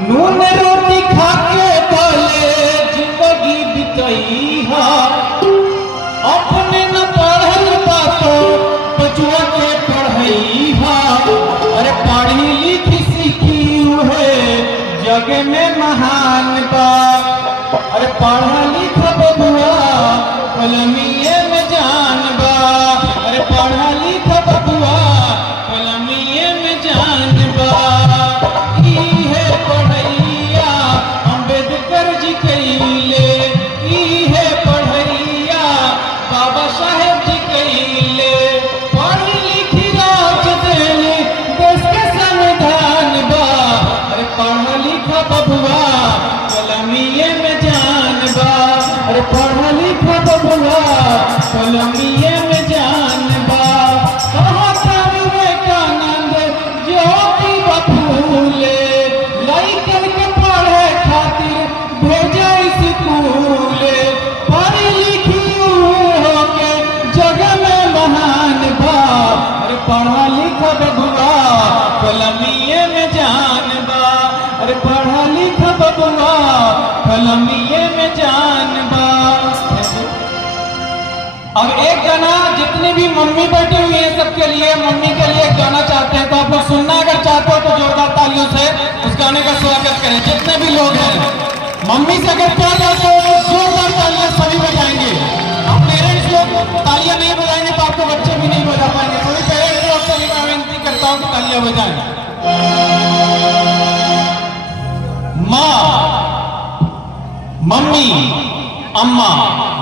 नून रोटी खा के बोले जिंदगी बिताई हा, अपने न पढ़ल बातो बचुआ के पढ़ई हा। अरे पढ़ी लिखी सीखी है जग में महान बा। अरे पढ़ा लिखा बबुआ कलमिए में जान बा। अरे पढ़ा लिखा बबुआ कलमिए में जान बा। ई है पढ़ैया अम्बेडकर जी कइले, ई है पढ़ैया बाबा साहेब जी कइले। पढ़ लिखी राज देले देश के संविधान बा। अरे पढ़ा लिखा बबुआ कलमिए में जान बा। अरे पढ़ा लिखा बबुआ कलमिए में जान बा। कहाँ था विवेकानंद ज्योतिबा फूले, लइकन के पढ़े खातिर भेजे स्कूले। पढ़ी लिखी होके जग में महान बा। अरे पढ़ा लिखा बबुआ कलमिए में जान बा। अरे पढ़ा लिखा बबुआ कलमिए में जान बा। अब एक गाना जितनी भी मम्मी बैठी हुई है सबके लिए, मम्मी के लिए गाना चाहते हैं तो आप लोग सुनना अगर चाहते हो तो जोरदार तालियों से उस गाने का स्वागत करें। जितने भी लोग हैं मम्मी से अगर प्यार करते हो तो जोरदार तालियां सभी बजाएंगे। अब पेरेंट्स लोग तालियां नहीं बजाएंगे तो आपको बच्चे भी नहीं बजा पाएंगे। कोई पेरेंट्स लोग से मैं विनती करता हूँ कि तालियां बजाएं। माँ, मम्मी, अम्मा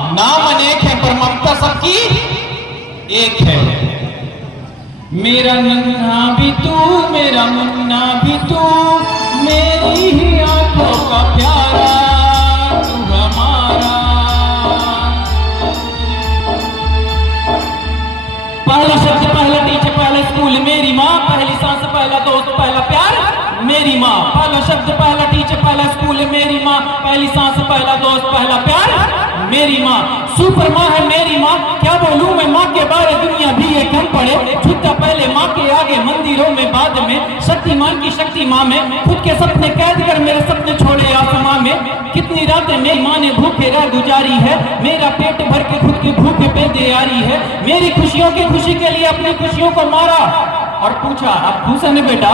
नाम अनेक है पर ममता सबकी एक है। मेरा नन्हा भी तू, मेरा मुन्ना भी तू, मेरी ही आंखों का प्यारा तू हमारा। पहला शब्द पहला टीचर पहला स्कूल मेरी माँ, पहली सांस पहला दोस्त पहला प्यार मेरी माँ। पहला शब्द पहला टीचर पहला स्कूल मेरी माँ, पहली सांस पहला दोस्त पहला प्यार मेरी माँ। सुपर माँ है मेरी माँ, क्या बोलूं मैं माँ के बारे, दुनिया भी ये कम पड़े। झुकता पहले माँ के आगे, मंदिरों में बाद में, शक्तिमान की शक्ति माँ में। खुद के सपने कैद कर मेरे सपने छोड़े आसमां में। कितनी रातें मेरी माँ ने भूखे रह गुजारी है, मेरा पेट भर के खुद के भूखे पे दे आ रही है। मेरी खुशियों की खुशी के लिए अपनी खुशियों को मारा और पूछा अब खुश है ना बेटा।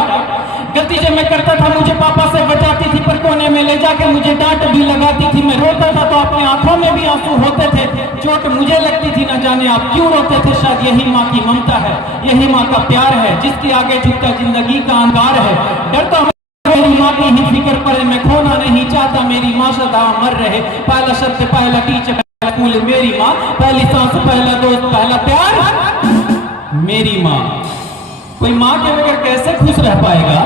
गलती जब मैं करता था मुझे पापा से बचाती थी, पर कोने में ले जाके मुझे डांट भी लगाती थी। मैं रोता था तो अपनी आंखों में भी आंसू होते थे, चोट मुझे लगती थी न जाने आप क्यों रोते थे। शायद यही माँ की ममता है, यही माँ का प्यार है, जिसके आगे झुकता जिंदगी का अंगार है। डरता हूँ मेरी माँ की ही फिक्र पड़े, मैं खोना नहीं चाहता मेरी माँ सदा अमर रहे। पहला शब्द पहला टीचर पहला स्कूल मेरी माँ, पहली सांस पहला दोस्त पहला प्यार मेरी माँ। कोई माँ के बगैर कैसे खुश रह पाएगा?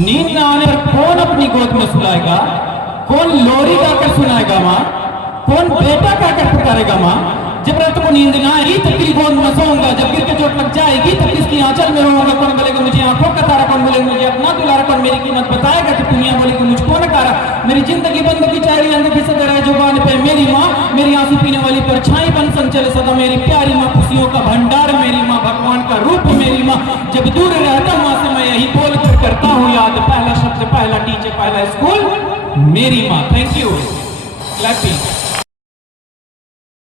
नींद न आने पर कौन अपनी गोद में सुलाएगा? कौन लोरी गाकर सुनाएगा माँ? कौन बेटा गाकर पुकारेगा माँ? जब रात को नींद ना आएगी तब किसकी गोद में सोऊंगा, जब गिर के चोट लग जाएगी तब किसकी आंचल में रहूंगा। कौन बोलेगा मुझे आंखों का तारा, कौन बोलेगा मुझे अपना दुलारा, कौन मेरी कीमत बताएगा तो दुनिया बोलेगी मुझको नकारा। मेरी जिंदगी बंदगी चाहरी अंदर से दरा जुबान पे मेरी माँ, मेरी आंसू पीने वाली परछाई बन संचल सदा मेरी प्यारी माँ। खुशियों का भंडार मेरी माँ, भगवान का रूप मेरी माँ। जब दूर रहता माँ से मैं यही बोल कर करता हूँ याद, पहला शब्द पहला टीचर पहला स्कूल मेरी माँ। Thank you. क्लैपिंग।